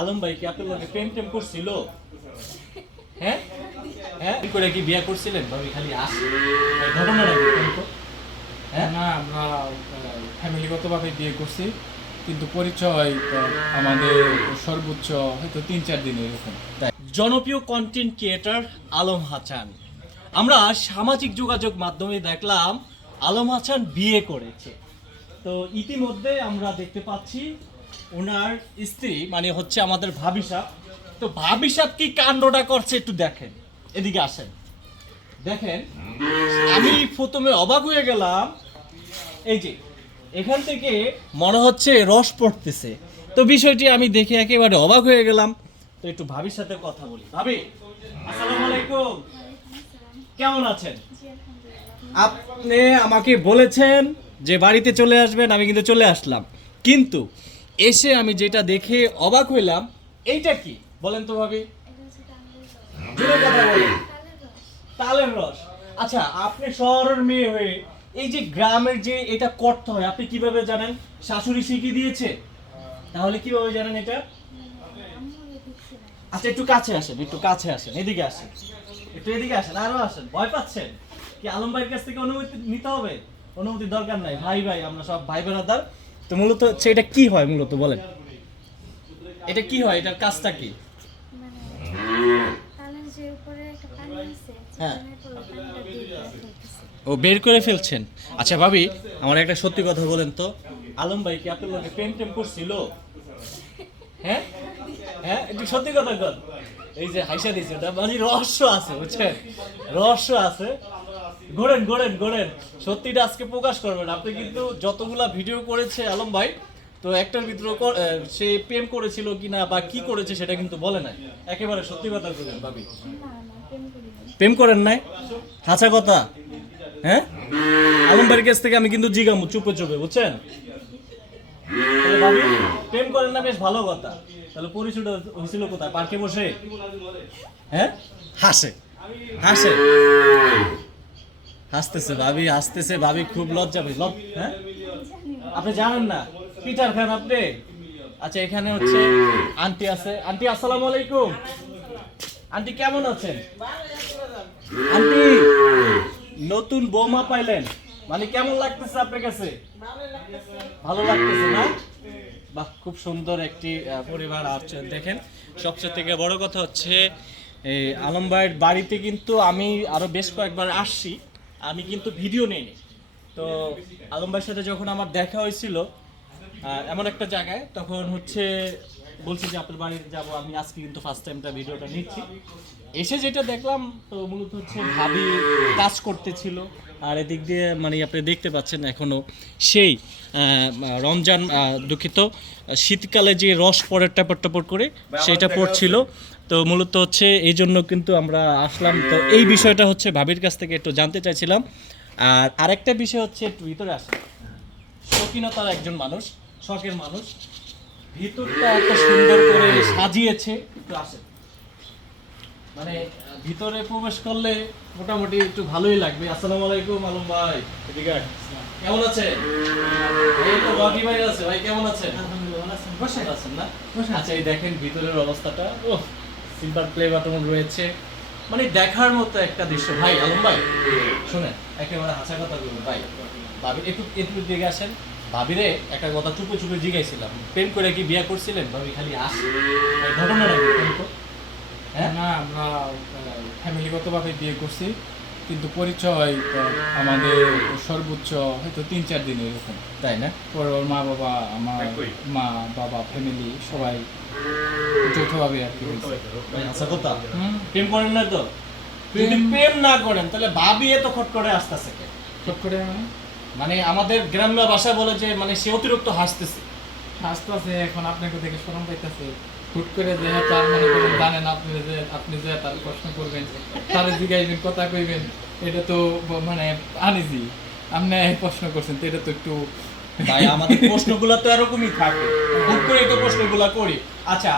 আলম ভাই কি আপনার লগে প্রেম টেম করছিল? হ্যাঁ? হ্যাঁ? কি করে কি বিয়ে করছিলেন? ভাবি খালি আস। ঘটনাটা? হ্যাঁ? না আমরা ফ্যামিলিগতভাবে বিয়ে করছি কিন্তু পরিচয় আমাদের সর্বোচ্চ হয়তো তিন চার দিনের এরকম। জনপ্রিয় কন্টেন্ট ক্রিয়েটর আলম হাসান আমরা সামাজিক যোগাযোগ মাধ্যমে দেখলাম আলম হাসান বিয়ে করেছে। তো ইতিমধ্যে আমরা দেখতে পাচ্ছি ওনার স্ত্রী মানে হচ্ছে আমাদের ভাবি সাহ তো ভাবি সাহ কি কাণ্ডটা করছে একটু দেখেন। এদিকে আসেন। দেখেন, আমি প্রথমে অবাক হয়ে গেলাম। এই যে, এখান থেকে মনে হচ্ছে রস পড়তেছে। তো বিষয়টি আমি দেখে একেবারে অবাক হয়ে গেলাম। তো একটু ভাবির সাথে কথা বলি। ভাবি, আসসালামু আলাইকুম। কেমন আছেন? আপনি আমাকে বলেছেন যে বাড়িতে চলে আসবেন, আমি কিন্তু চলে আসলাম। কিন্তু এসে আমি যেটা দেখে অবাক হইলাম এইটা কি? বলেন তো ভাবি। তালের রস। আচ্ছা আপনি শহরের মেয়ে হয়ে এই যে গ্রামের যে এটা করতে হয় আপনি কীভাবে জানেন? শাশুড়ি শিখিয়ে দিয়েছে? তাহলে কীভাবে জানেন এটা? আচ্ছা একটু কাছে আসেন একটু কাছে আসেন এদিকে আসেন। একটু এদিকে আসেন আরও আসেন। ভয় পাচ্ছেন? কি আলম ভাইয়ের কাছ থেকে অনুমতি নিতে হবে? অনুমতি দরকার নাই। ভাই ভাই আমরা সব ভাই বেড়াদার তো মূলত হচ্ছে এটা কি হয় মূলত, বলেন? এটা কি হয়? এটার কাজটা কি? হ্যাঁ। ও বের করে ফেলছেন। আচ্ছা ভাবি, আমার একটা সত্যি কথা বলেন তো। আলম ভাই কি আপনার লগে প্রেম টেম করছিল? হ্যাঁ? হ্যাঁ? একটু সত্যি কথা কর এই যে হাইসা ওটা মানে রহস্য আছে, বুঝছেন? রহস্য আছে। ঘোরেন ঘোরেন ঘোরেন সত্যিটা আজকে প্রকাশ করবেন। আপনি কিন্তু যতগুলা ভিডিও করেছে আলম ভাই, তো একটার ভিতরে ক- সে প্রেম করেছিল কিনা বা কি করেছে সেটা কিন্তু বলে নাই। একেবারে সত্যি কথা বলেন ভাবি। না না প্রেম করেন নাই? হাসা কথা? হ্যাঁ? আলম ভাইয়ের কাছ থেকে আমি কিন্তু জিগামু, চুপে চুপে, বুঝছেন? প্রেম করেন না বেশ ভালো কথা। তাহলে পরিচয়টা হয়েছিল কোথায়? পার্কে বসে? হ্যাঁ? হাসে। হাসে? হাসতেছে ভাবি হাসতেছে ভাবি, খুব লজ্জা পাই। লজ হ্যাঁ? আপনি জানেন না, পিটার খান আপনি? আচ্ছা এখানে হচ্ছে আন্টি আছে। আন্টি, আসসালামু আলাইকুম। আন্টি, কেমন আছেন? আন্টি, নতুন বৌমা পাইলেন। মানে কেমন লাগতেছে আপনার কাছে? ভালো লাগতেছে না? বাহ, খুব সুন্দর একটি পরিবার আছে, দেখেন। সবচেয়ে থেকে বড় কথা হচ্ছে, এই আলম ভাইয়ের বাড়িতে কিন্তু আমি আরও বেশ কয়েকবার আসছি। আমি কিন্তু ভিডিও নেইনি। তো আলম ভাইয়ের সাথে যখন আমার দেখা হয়েছিল এমন একটা জায়গায় তখন হচ্ছে বলছি যে আপনার বাড়িতে যাব আমি আজকে কিন্তু ফার্স্ট টাইমটা ভিডিওটা নিচ্ছি। এসে যেটা দেখলাম তো মূলত হচ্ছে ভাবি কাজ করতেছিল। আর এদিক দিয়ে মানে আপনি দেখতে পাচ্ছেন এখনও সেই রমজান দুঃখিত শীতকালে যে রস পরে টাপট টাপট করে সেটা পড়ছিল। তো মূলত হচ্ছে এই জন্য কিন্তু আমরা আসলাম। তো এই বিষয়টা হচ্ছে ভাবির কাছ থেকে একটু জানতে চাইছিলাম। আর আরেকটা বিষয় হচ্ছে একটু ভিতরে আসে। শৌখিনতার একজন মানুষ শখের মানুষ ভিতরটা এত সুন্দর করে সাজিয়েছে। একটু মানে ভিতরে প্রবেশ করলে মোটামুটি একটু ভালোই লাগবে। আসসালামু আলাইকুম আলম ভাই। এদিকে কেমন আছে এই তো বাকি ভাই আছে। ভাই কেমন আছেন? বসে আছেন না? আচ্ছা এই দেখেন ভিতরের অবস্থাটা। ও সিলভার প্লে বাটন রয়েছে। মানে দেখার মতো একটা দৃশ্য। ভাই আলম ভাই শুনেন একেবারে হাসা কথা বলুন ভাই ভাবি একটু একটু দিকে আসেন। ভাবিরে একটা কথা চুপে চুপে জিজ্ঞাসিলাম প্রেম করে কি বিয়ে করছিলেন? ভাবি খালি আস। ঘটনা তো? হ্যাঁ না আমরা ফ্যামিলিগতভাবে বিয়ে করছি। কিন্তু পরিচয় আমাদের সর্বোচ্চ হয়তো তিন চার দিনের এরকম। তাই না? পরে ওর মা বাবা আমার মা বাবা ফ্যামিলি সবাই যৌথভাবে আর কি কথা? হুম, প্রেম করেন না তো? যদি প্রেম না করেন তাহলে ভাবি এত খট করে আসতেছে করে মানে? মানে আমাদের গ্রাম্য ভাষায় বলে যে মানে সে অতিরিক্ত হাসতেছে। আস্তে এখন আপনাকে দেখে শরম পাইতেছে। হুট করে যে তার মনে করেন, জানেন আপনি যে আপনি যে, তার প্রশ্ন করবেন, তার জিগাইবেন, কথা কইবেন, এটা তো মানে আনিজি আপনি প্রশ্ন করছেন, তো এটা তো একটু তাই আমাদের প্রশ্নগুলো তো এরকমই থাকে। হুট করে তো প্রশ্নগুলো করি। আচ্ছা